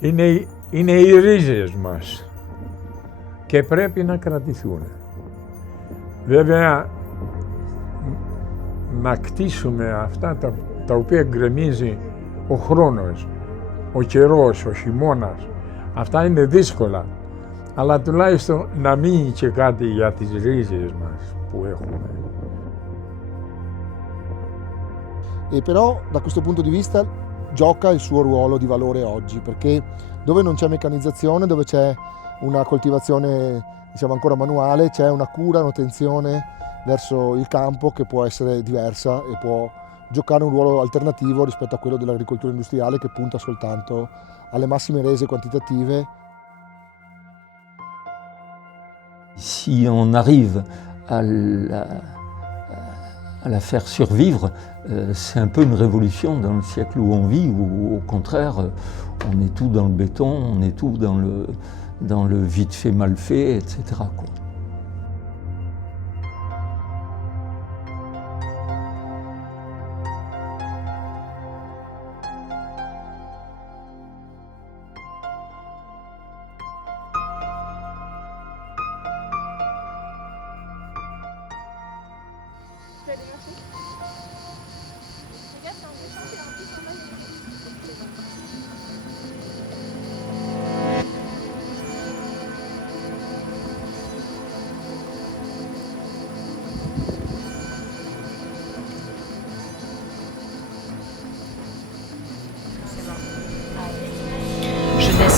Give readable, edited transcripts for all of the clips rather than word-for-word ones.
είναι οι ρίζες μας και πρέπει να κρατηθούν. Βέβαια, να κτίσουμε αυτά τα οποία γκρεμίζει ο χρόνος, ο καιρός, ο χειμώνας, αυτά είναι δύσκολα, αλλά τουλάχιστον να μείνει και κάτι για τις ρίζες μας που έχουμε. E però da questo punto di vista gioca il suo ruolo di valore oggi, perché dove non c'è meccanizzazione, dove c'è una coltivazione diciamo ancora manuale, c'è una cura, un'attenzione verso il campo che può essere diversa e può giocare un ruolo alternativo rispetto a quello dell'agricoltura industriale che punta soltanto alle massime rese quantitative. Si on arrive à la faire survivre, c'est un peu une révolution dans le siècle où on vit, où au contraire, on est tout dans le béton, on est tout dans le vite fait, mal fait, etc., quoi.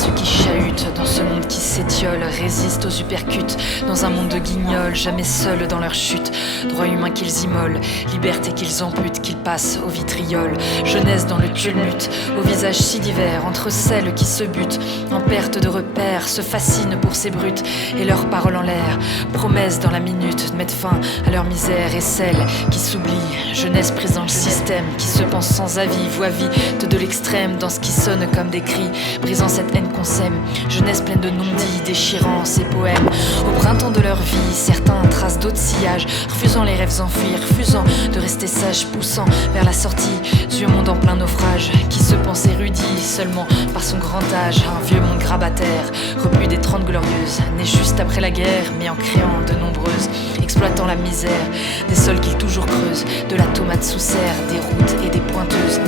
Ceux qui chahutent dans ce monde qui s'étiole, résistent aux uppercuts, dans un monde de guignols, jamais seuls dans leur chute. Droits humains qu'ils immolent, liberté qu'ils amputent, qu'ils passent au vitriol. Jeunesse dans le tumulte, au visage si divers, entre celles qui se butent, en perte de repères, se fascinent pour ces brutes, et leurs paroles en l'air, promesses dans la minute de mettre fin à leur misère, et celles qui s'oublient. Jeunesse prise dans le système, qui se pense sans avis, voix vite de l'extrême, dans ce qui sonne comme des cris, brisant cette haine qu'on sème. Jeunesse pleine de non-dits, déchirant ces poèmes. Au printemps de leur vie, certains tracent d'autres sillages, refusant les rêves enfuis, refusant de rester sages, poussant vers la sortie, vieux monde en plein naufrage, qui se pense érudit seulement par son grand âge. Un vieux monde grabataire, repu des 30 glorieuses, né juste après la guerre, mais en créant de nombreuses, exploitant la misère, des sols qu'ils toujours creusent, de la tomate sous serre, des routes et des pointeuses.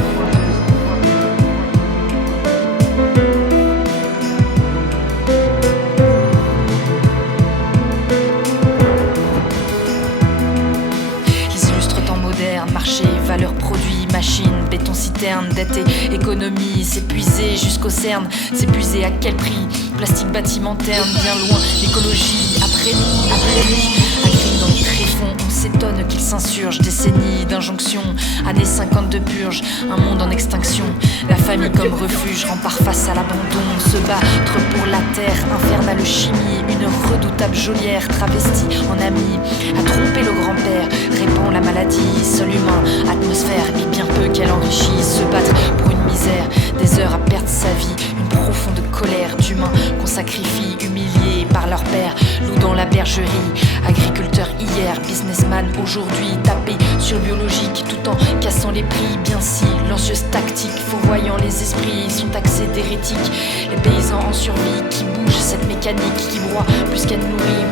Marché, valeurs produits, machines, béton citerne, dette et économie, s'épuiser jusqu'au cerne, s'épuiser à quel prix? Plastique bâtimentaire, bien loin, l'écologie, après nous, agri dans les tréfonds, on s'étonne qu'il s'insurge, décennies d'injonctions, années 50 de purge, un monde en extinction, la famille comme refuge, rempart face à l'abandon, se battre pour la terre, infernale chimie, une redoutable geôlière travestie en amie, à tromper le grand-père, répand la maladie, seul humain, atmosphère, et bien peu qu'elle enrichit, se battre pour une misère, des heures à perdre sa vie, une profonde colère d'humains qu'on sacrifie, humiliés par leur père, loup dans la bergerie, agriculteur hier, businessman aujourd'hui, tapé sur le biologique tout en cassant les prix, bien silencieuse tactique, fourvoyant les esprits, sont taxés d'hérétiques, les paysans en survie qui bougent cette mécanique qui broie plus qu'elle nourrit.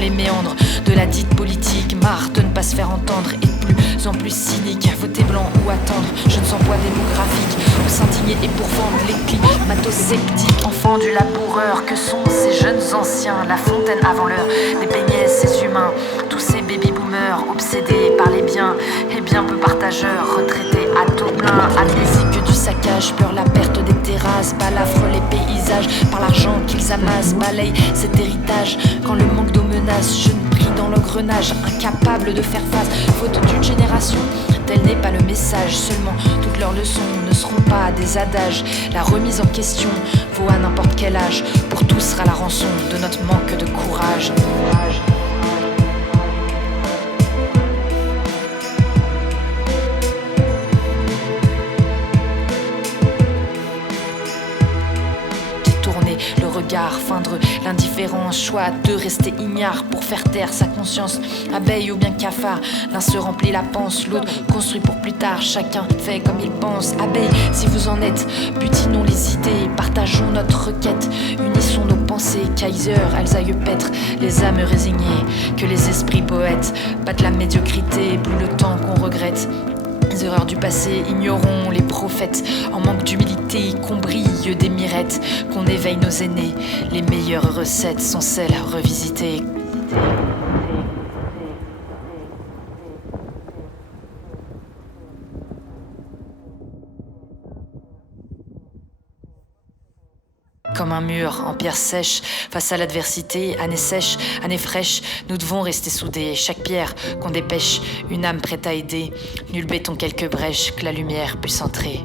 Les méandres de la dite politique, marre de ne pas se faire entendre et de plus en plus cynique, voter blanc ou attendre, jeunes sans poids démographique, ou s'indigner et pourfendre les climato-sceptiques, enfants du laboureur, que sont ces jeunes anciens, la fontaine avant l'heure, dépeignaient ces humains, tous ces baby-boomers, obsédés par les biens, et bien peu partageurs, retraités à taux plein, amnésiques du saccage, peur la perte des terrasses, balafrent les paysages, par l'argent qu'ils amassent, balayent cet héritage, quand le manque d'eau menace, jeunes pris dans l'engrenage, incapables de faire face, faute d'une génération, tel n'est pas le message, seulement toutes leurs leçons ne seront pas des adages, la remise en question vaut à n'importe quel âge, pour tous sera la rançon de notre manque de courage. regard, feindre l'indifférence, choix de rester ignare pour faire taire sa conscience. Abeille ou bien cafard, l'un se remplit la panse, l'autre construit pour plus tard, chacun fait comme il pense. Abeille, si vous en êtes, butinons les idées, partageons notre requête, unissons nos pensées. Kaiser, Alsaïe Pêtre, les âmes résignées, que les esprits poètes battent la médiocrité, plus le temps qu'on regrette. Les erreurs du passé, ignorons les prophètes. En manque d'humilité, qu'on brille des mirettes, qu'on éveille nos aînés. Les meilleures recettes sont celles revisitées. Comme un mur en pierre sèche, face à l'adversité, année sèche, année fraîche, nous devons rester soudés. Chaque pierre qu'on dépêche, une âme prête à aider. Nul béton quelques brèches, que la lumière puisse entrer.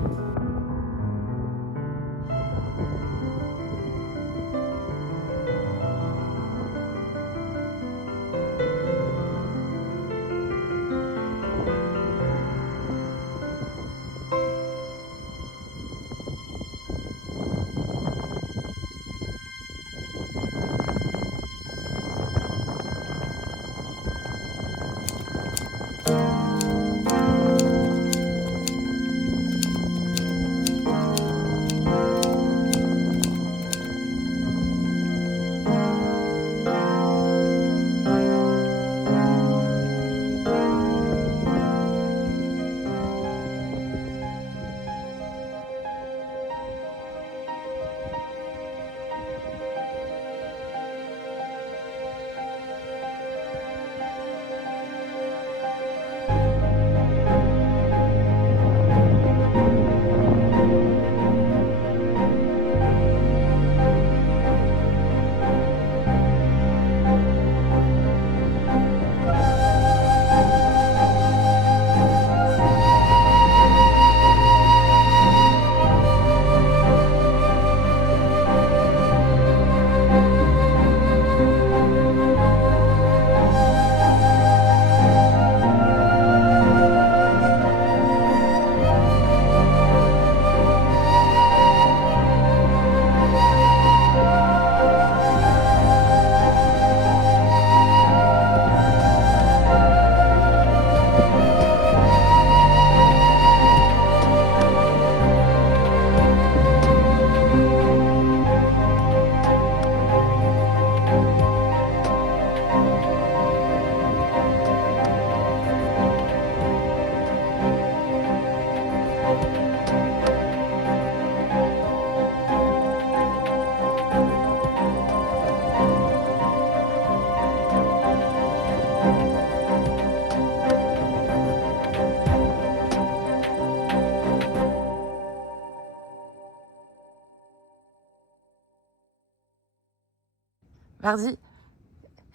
Mardi,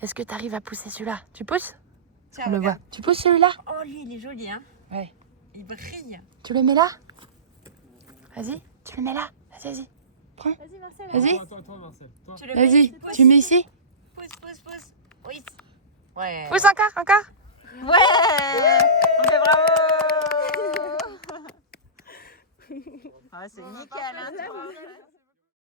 est-ce que tu arrives à pousser celui-là? Tu pousses? Tiens, On le voit. regarde. Tu pousses celui-là? Oh, lui, il est joli, hein. Ouais. Il brille. Tu le mets là? Vas-y, tu le mets là. Vas-y. Prends. Vas-y, Marcel. Vas-y. Tu le mets. Vas-y, Pousse. tu mets ici. Pousse, pousse, pousse. Oui. Ouais. Pousse encore, encore. Ouais. On fait bravo. Ah, c'est nickel, hein, tu vois.